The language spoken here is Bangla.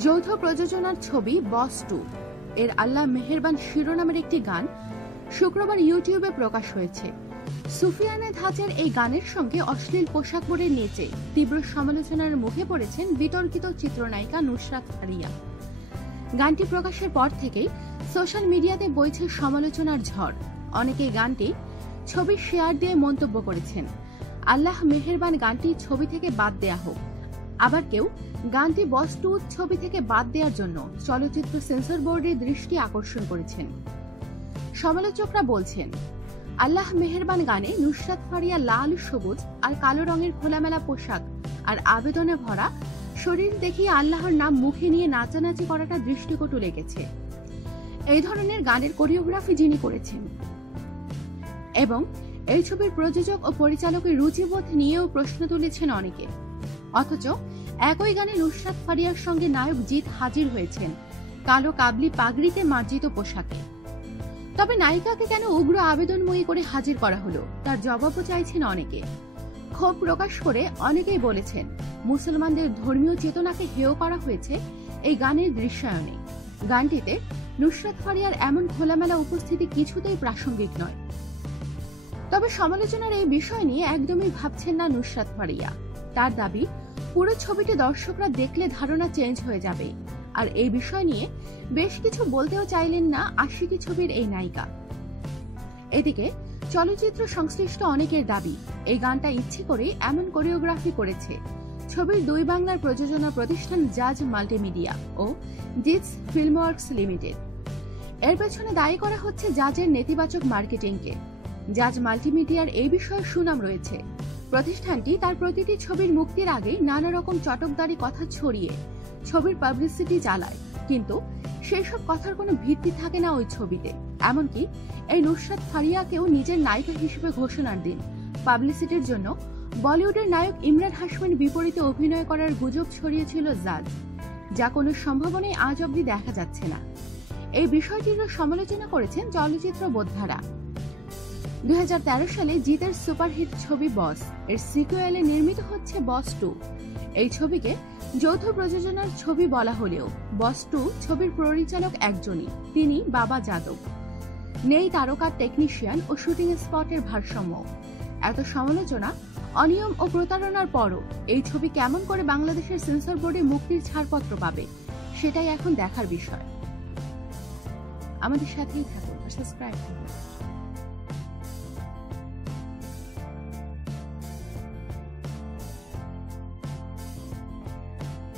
যৌথ প্রযোজনার ছবি বস টু। এর আল্লাহ মেহেরবান শিরোনামের একটি গান শুক্রবার ইউটিউবে প্রকাশ হয়েছে। সুফিয়ানে ধাঁচের এই গানের সঙ্গে অশ্লীল পোশাক পরে নেচে তীব্র সমালোচনার মুখে পড়েছেন বিতর্কিত চিত্রনায়িকা নুসরাত ফারিয়া গানটি প্রকাশের পর থেকেই সোশ্যাল মিডিয়াতে বইছে সমালোচনার ঝড়। অনেকেই গানটি ছবি শেয়ার দিয়ে মন্তব্য করেছেন। আল্লাহ মেহেরবান গানটি ছবি থেকে বাদ দেয়া হোক। আবার কেউ গানটি বস টু ছবি থেকে বাদ দেওয়ার জন্য চলচ্চিত্র সেন্সর বোর্ডের দৃষ্টি আকর্ষণ করেছেন। সমালোচকরা বলছেন, আল্লাহ মেহেরবান গানে নুসরাত ফারিয়া লাল, সবুজ আর কালো রঙের খোলামেলা পোশাক আর আবেদনে ভরা শরীর দেখিয়ে আল্লাহর নাম মুখে নিয়ে নাচানাচি করাটা দৃষ্টিকটু লেগেছে। এই ধরনের গানের কোরিওগ্রাফি যিনি করেছেন এবং এই ছবির প্রযোজক ও পরিচালকের রুচিবোধ নিয়েও প্রশ্ন তুলেছেন অনেকে। অথচ একই গানে নুসরাত ফারিয়ার সঙ্গে নায়ক জিৎ হাজির হয়েছেন। কালো কাবলি পাগড়িতে মার্জিত পোশাকে। তবে নায়িকাকে কেন উগ্র আবেদনময়ী করে হাজির করা হলো, তার জবাবও চাইছেন অনেকে। ক্ষোভ প্রকাশ করে অনেকেই বলেছেন, মুসলমানদের ধর্মীয় চেতনাকে হেয় করা হয়েছে এই গানের দৃশ্যায়নে। গানটিতে নুসরাত ফারিয়ার এমন খোলামেলা উপস্থিতি কিছুতেই প্রাসঙ্গিক নয়। তবে সমালোচনার এই বিষয় নিয়ে একদমই ভাবছেন না নুসরাত ফারিয়া। তার দাবি, পুরো ছবিটি দর্শকরা দেখলে ধারণা চেঞ্জ হয়ে যাবে। আর এই বিষয় নিয়ে বেশ কিছু বলতেও চাইলেন না আশিকি ছবির এই নায়িকা। এদিকে চলচ্চিত্র সংশ্লিষ্ট অনেকের দাবি, এই গানটা ইচ্ছে করে এমন কোরিওগ্রাফি করেছে। ছবির দুই বাংলার প্রযোজনা প্রতিষ্ঠান জাজ মাল্টিমিডিয়া ও জিটস ফিল্মওয়ার্কস লিমিটেড। এর পেছনে দায়ী করা হচ্ছে জাজের নেতিবাচক মার্কেটিংকে। জাজ মাল্টিমিডিয়ার এই বিষয়ে সুনাম রয়েছে। প্রতিষ্ঠানটি তার প্রতিটি ছবির মুক্তির আগে নানা রকম চটকদারি কথা ছড়িয়ে ছবির পাবলিসিটি চালায় কিন্তু সেসব কথার কোনো ভিত্তি থাকে না ওই ছবিতে। এমনকি এই নুসরাত ফারিয়াকেও নিজের নায়িকা হিসেবে ঘোষণার দিন। পাবলিসিটির জন্য বলিউডের নায়ক ইমরান হাসমিন বিপরীতে অভিনয় করার গুজব ছড়িয়েছিল জাজ। যা কোনো সম্ভাবনাই আজ অবধি দেখা যাচ্ছে না। এই বিষয়টিরও সমালোচনা করেছেন চলচ্চিত্র বোদ্ধারা। দুই হাজার তেরো সালে জিতের সুপারহিট ছবি বস, এর সিকুয়েলে নির্মিত হচ্ছে বস টু। এই ছবিকে যৌথ প্রযোজনার ছবি বলা হলেও বস টু ছবির পরিচালক একজনই, তিনি বাবা যাদব। নেই তারকার টেকনিশিয়ান ও শুটিং স্পটের ভারসাম্য। এত সমালোচনা, অনিয়ম ও প্রতারণার পরও এই ছবি কেমন করে বাংলাদেশের সেন্সর বোর্ডে মুক্তির ছাড়পত্র পাবে, সেটাই এখন দেখার বিষয়। আমাদের সাথেই থাকুন সাবস্ক্রাইব করুন।